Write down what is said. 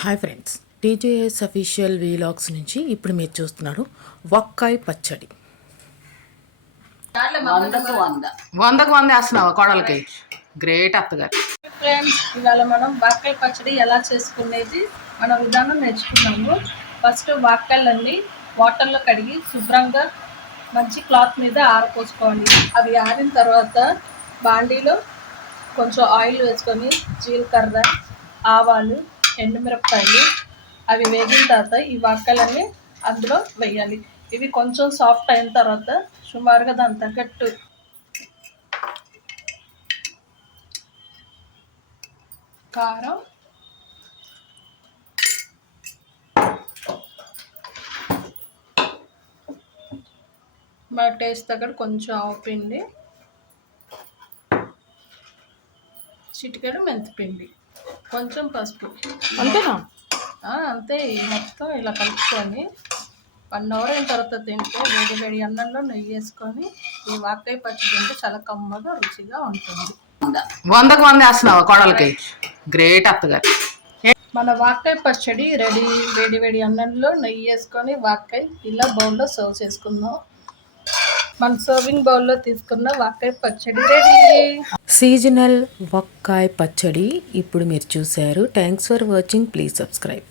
Hi friends TJS official vlogs నుంచి ఇప్పుడు మీరు చూస్తున్నారు వక్కాయ్ పచ్చడి. వందకు వంద. వందకు వంద వేస్తున్నావా కోడలకి? గ్రేట్ అత్తగారు. ఫ్రెండ్స్ ఇవాళ మనం వాక్కాయ పచ్చడి ఎలా చేసుకునేది మన విధానం నేర్చుకున్నాము. ఫస్ట్ వాక్కాయలన్నీ వాటర్లో కడిగి శుభ్రంగా మంచి క్లాత్ మీద ఆరపోసుకోవాలి. అవి ఆరిన తర్వాత బాండీలో కొంచెం ఆయిల్ వేసుకొని జీలకర్ర ఆవాలు ఎండుమిరపకాయలు అవి వేగిన తర్వాత ఈ వాకలన్నీ అందులో వేయాలి. ఇవి కొంచెం సాఫ్ట్ అయిన తర్వాత సుమారుగా దాని తగ్గట్టు కారం మా టేస్ట్ దగ్గర కొంచెం ఆవుపిండి చిటికెడు మెంతిపిండి. కొంచెం పసుపు. అంతేనా? ఆ, అంతే ఈ మొత్తం ఇలా కలుపుకొని వన్ అవర్ అయిన తర్వాత తింటే వేడి వేడి అన్నంలో నెయ్యి వేసుకొని ఈ వాకాయ పచ్చడి తింటే చాలా కమ్మగా రుచిగా ఉంటుంది. వంద వందకు వంద వేస్తున్నావా కోడలకి? గ్రేట్ అత్తగారు. మన వాకాయ పచ్చడి రెడీ వేడి వేడి అన్నంలో నెయ్యి వేసుకొని వాకాయ ఇలా బౌల్లో సర్వ్ చేసుకుందాం. మన సర్వింగ్ బౌల్లో తీసుకున్న వాకాయ పచ్చడి రెడీ. సీజనల్ వక్కాయ్ పచ్చడి ఇప్పుడు మీరు చూశారు. Thanks for watching please subscribe